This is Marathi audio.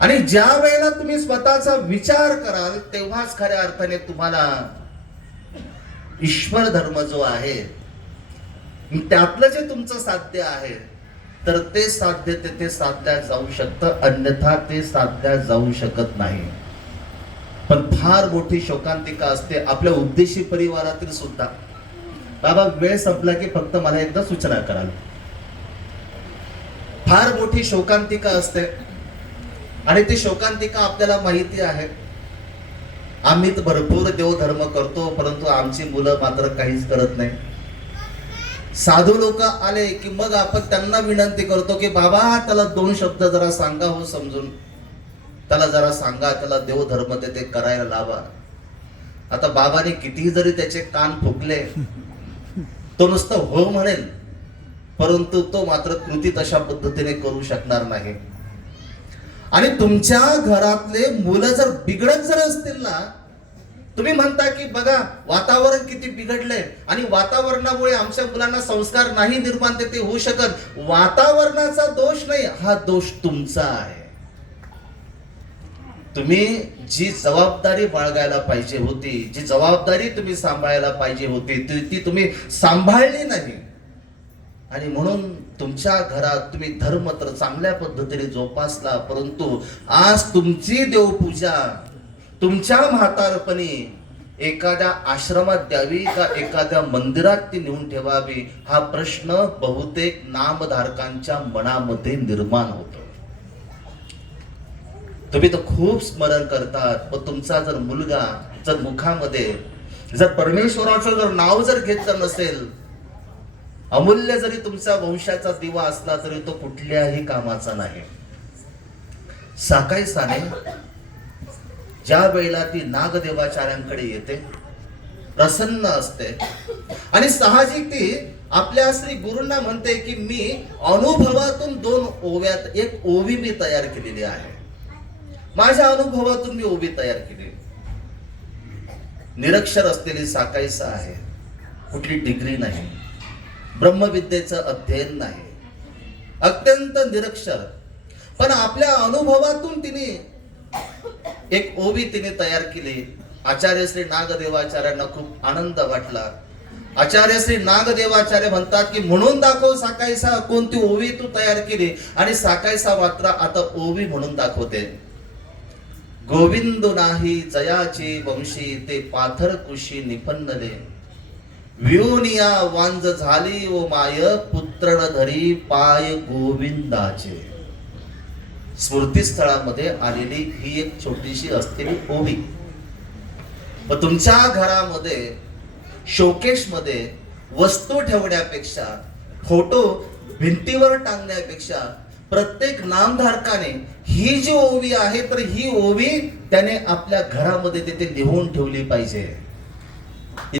आणि ज्या वेळेला तुम्ही स्वतःचा विचार कराल तेव्हाच खऱ्या अर्थाने तुम्हाला ईश्वर धर्म जो आहे त्यातलं जे तुमचं साध्य आहे तर ते साध्य ते साध्या जाऊ शकतं, अन्यथा ते साध्या जाऊ शकत नाही. पण फार मोठी शोकांतिका असते आपल्या उद्देशी परिवारातील सुद्धा. बाबा वेळ संपला की फक्त मला एकदा सूचना कराल. फार मोठी शोकांतिका असते आणि ती शोकांतिका आपल्याला माहिती आहे. आम्ही तर भरपूर देवधर्म करतो परंतु आमची मुलं मात्र काहीच करत नाही. साधू लोक आले की मग आपण त्यांना विनंती करतो की बाबा त्याला 2 शब्द जरा सांगा हो समजून, त्याला जरा सांगा, त्याला देवधर्म ते करायला लावा. आता बाबाने कितीही जरी त्याचे कान फुकले तो नुसतं हो म्हणेल परंतु तो मात्र कृती तशा पद्धतीने करू शकणार नाही. आणि तुमच्या घरातले मुलं जर बिघडत जर असतील ना, तुम्ही म्हणता की बघा वातावरण किती बिघडलंय आणि वातावरणामुळे आमच्या मुलांना संस्कार नाही निर्माण ते होऊ शकत. वातावरणाचा दोष नाही, हा दोष तुमचा आहे. तुम्ही जी जबाबदारी बाळगायला पाहिजे होती, जी जबाबदारी तुम्ही सांभाळायला पाहिजे होती ती तुम्ही सांभाळली नाही. आणि म्हणून तुमच्या घरात तुम्ही धर्म तर चांगल्या पद्धतीने जोपासला परंतु आज तुमची देवपूजा तुमच्या म्हातारपणी एखाद्या आश्रमात द्यावी का एखाद्या मंदिरात ती नेऊन ठेवावी हा प्रश्न बहुतेक नामधारकांच्या मनामध्ये निर्माण होतो. तुम्ही तर खूप स्मरण करतात पण तुमचा जर मुलगा जर मुखामध्ये जर परमेश्वराचं जर नाव जर घेतलं नसेल, अमूल्य जरी तुमच्या वंशाचा दिवा असला तरी तो कुठल्याही कामाचा नाही. साकाई साने ज्या वेळेला ती नागदेवाचार्यांकडे येते प्रसन्न असते आणि साहजिक ती आपल्या श्री गुरूंना म्हणते की मी अनुभवातून 2 ओव्यात एक ओवी मी तयार केलेली आहे. माझ्या अनुभवातून मी ओवी तयार केली. निरक्षर असलेली साकाईसा आहे, कुठली डिग्री नाही, ब्रह्मविद्येचं अध्ययन नाही, अत्यंत निरक्षर, पण आपल्या अनुभवातून तिने एक ओवी तिने तयार केली. आचार्य श्री नागदेवाचार्यांना खूप आनंद वाटला. आचार्य श्री नागदेवाचार्य म्हणतात की म्हणून दाखव साकाईसा कोणती ओवी तू तयार केली. आणि साकाईसा मात्र आता ओवी म्हणून दाखवते. गोविंद नाही जयाची वंशी ते पाथर कुशी निपन्नले, वियोनिया वांज झाली ओ माय पुत्रण धरी पाय गोविंदाचे. स्मृतीस्थळामध्ये आलेली ही एक छोटीशी असलेली ओवी. पण तुमच्या घरामध्ये शोकेश मध्ये वस्तू ठेवण्यापेक्षा, फोटो भिंतीवर टांगण्यापेक्षा प्रत्येक नामधारकाने ही जी ओवी आहे तर ही ओवी त्याने आपल्या घरामध्ये तिथे लिहून ठेवली पाहिजे.